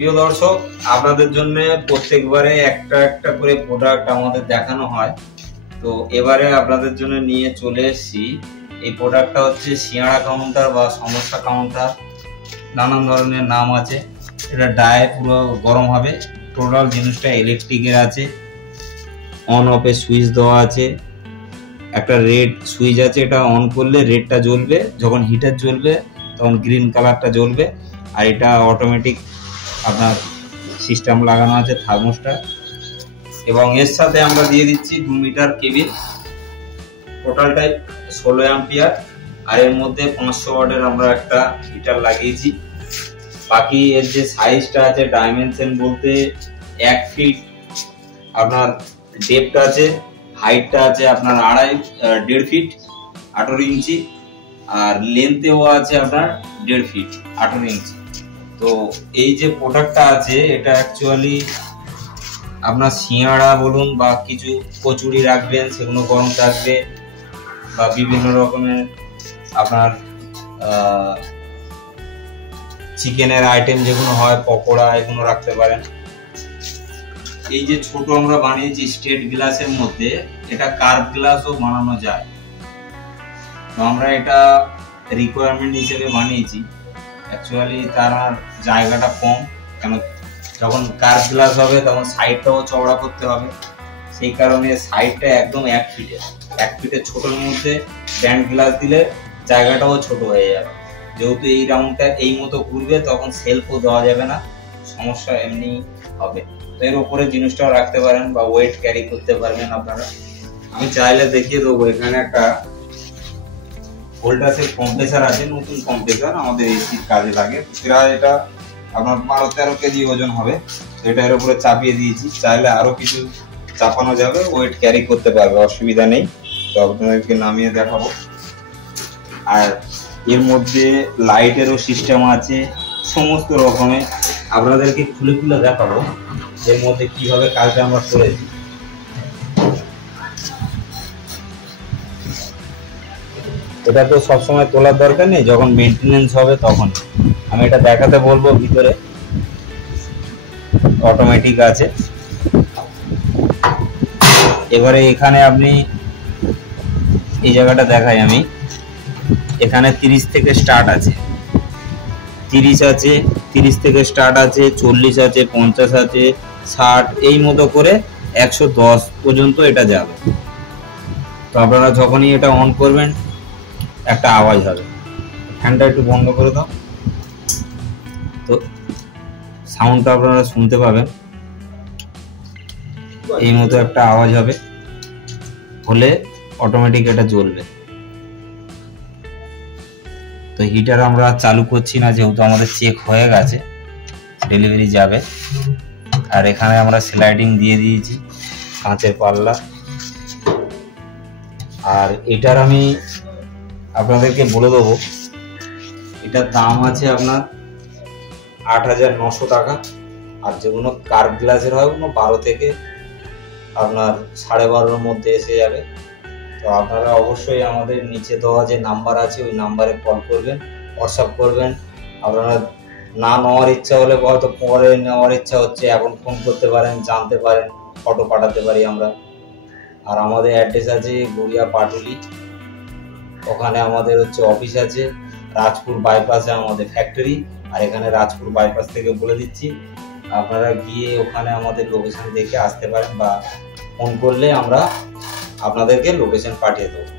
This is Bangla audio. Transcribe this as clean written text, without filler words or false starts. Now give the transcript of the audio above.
প্রিয় দর্শক, আপনাদের জন্য প্রত্যেকবারে একটা একটা করে প্রোডাক্ট আমাদের দেখানো হয়। তো এবারে আপনাদের জন্য নিয়ে চলে এসেছি। এই প্রোডাক্টটা হচ্ছে সিয়াড়া কাউন্টার বা সমস্যা কাউন্টার, নানান ধরনের নাম আছে। এটা ডায়ে পুরো গরম হবে। টোটাল জিনিসটা ইলেকট্রিকের আছে, অন অফের সুইচ দেওয়া আছে, একটা রেড সুইচ আছে, এটা অন করলে রেডটা জ্বলবে, যখন হিটার জ্বলবে তখন গ্রিন কালারটা জ্বলবে। আর এটা অটোমেটিক আপনার সিস্টেম লাগানো আছে থার্মোস্টার, এবং এর সাথে আমরা দিয়ে দিচ্ছি 2 মিটার কেবিল, টোটালটাই 16 অ্যাম্পিয়ার। আর এর মধ্যে 500 ওয়াটের আমরা একটা হিটার লাগিয়েছি। বাকি এর যে সাইজটা আছে, ডাইমেনশন বলতে 1 ফিট আপনার ডেপথ আছে, হাইটটা আছে আপনার 1.5 ফিট 18 ইঞ্চি, আর লেন্থেও আছে আপনার 1.5 ফিট 18 ইঞ্চি। তো এই যে প্রোডাক্টটা আছে, এটা অ্যাকচুয়ালি আপনার সিঙ্গাড়া বলুন বা কিছু কচুরি রাখবেন, সেগুলো গরম থাকবে, বা বিভিন্ন রকমের আপনার চিকেনের আইটেম যেগুলো হয়, পকোড়া, এগুলো রাখতে পারেন। এই যে ছোট আমরা বানিয়েছি স্টেট গ্লাসের মধ্যে, এটা কার্ভ গ্লাসও বানানো যায়। তো আমরা এটা রিকোয়ারমেন্ট হিসেবে বানিয়েছি। অ্যাকচুয়ালি তার জায়গাটা কম, কেন যখন কার্ভ গ্লাস হবে তখন সাইডটাও চওড়া করতে হবে। সেই কারণে সাইডটা একদম 1 ফিটের ছোটোর মধ্যে ব্যান্ড গ্লাস দিলে জায়গাটাও ছোট হয়ে যাবে। যেহেতু এই রাউন্ডটা এই মতো ঘুরবে, তখন সেলফও দেওয়া যাবে না, সমস্যা এমনি হবে। তো এর উপরে জিনিসটাও রাখতে পারেন বা ওয়েট ক্যারি করতে পারবেন আপনারা। আমি চাইলে দেখিয়ে দেবো, এখানে একটা ভোল্টাসের কম্প্রেসার আছে, নতুন কম্প্রেসার, আমাদের এসির কাজে লাগে। প্রায় এটা আপনার 12-13 কেজি ওজন হবে। এটা এর উপরে চাপিয়ে দিয়েছি, চাইলে আরো কিছু চাপানো যাবে, ওয়েট ক্যারি করতে পারবে, অসুবিধা নেই। তো আপনাদেরকে নামিয়ে দেখাবো। আর এর মধ্যে লাইটেরও সিস্টেম আছে, সমস্ত রকমের আপনাদেরকে খুলে খুলে দেখাবো এর মধ্যে কিভাবে কাজটা আমরা করেছি। এটা তো সবসময় তোলার দরকার নেই, যখন মেনটেনেন্স হবে তখন আমি এটা দেখাতে বলবো। ভিতরে অটোমেটিক আছে। এবারে এখানে আপনি এই জায়গাটা দেখাই আমি, এখানে 30 থেকে স্টার্ট আছে, 30 আছে, 30 থেকে স্টার্ট আছে, 40 আছে, 50 আছে, 60, এই মতো করে 110 পর্যন্ত এটা যাবে। তো আপনারা যখনই এটা অন করবেন একটা আওয়াজ হবে। ফ্যানটা একটু বন্ধ করে দাও, তো সাউন্ডটা আপনারা শুনতে পাবেন। এই মতো একটা আওয়াজ হবে, হলে অটোমেটিক এটা জ্বলবে। তো হিটার আমরা চালু করছি না, যেহেতু আমাদের চেক হয়ে গেছে, ডেলিভারি যাবে। আর এখানে আমরা স্লাইডিং দিয়ে দিয়েছি, কাঁচের পাল্লা। আর এটার আমি আপনাদেরকে বলে দেবো, এটার দাম আছে আপনার 8,900 টাকা। আর যেগুলো কার্ভ গ্লাসের হয় ওগুলো 12 থেকে আপনার 12.5-এর মধ্যে এসে যাবে। তো আপনারা অবশ্যই আমাদের নিচে দেওয়া যে নাম্বার আছে ওই নাম্বারে কল করবেন, হোয়াটসঅ্যাপ করবেন। আপনারা না নেওয়ার ইচ্ছা হলে, হয়তো পরে নেওয়ার ইচ্ছা হচ্ছে, এখন ফোন করতে পারেন, জানতে পারেন, ফটো পাঠাতে পারি আমরা। আর আমাদের অ্যাড্রেস আছে গড়িয়া পাটুলি, ওখানে আমাদের হচ্ছে অফিস আছে। রাজপুর বাইপাসে আমাদের ফ্যাক্টরি। আর এখানে রাজপুর বাইপাস থেকে বলে দিচ্ছি, আপনারা গিয়ে ওখানে আমাদের লোকেশন দেখে আসতে পারেন, বা ফোন করলে আমরা আপনাদেরকে লোকেশন পাঠিয়ে দেবো।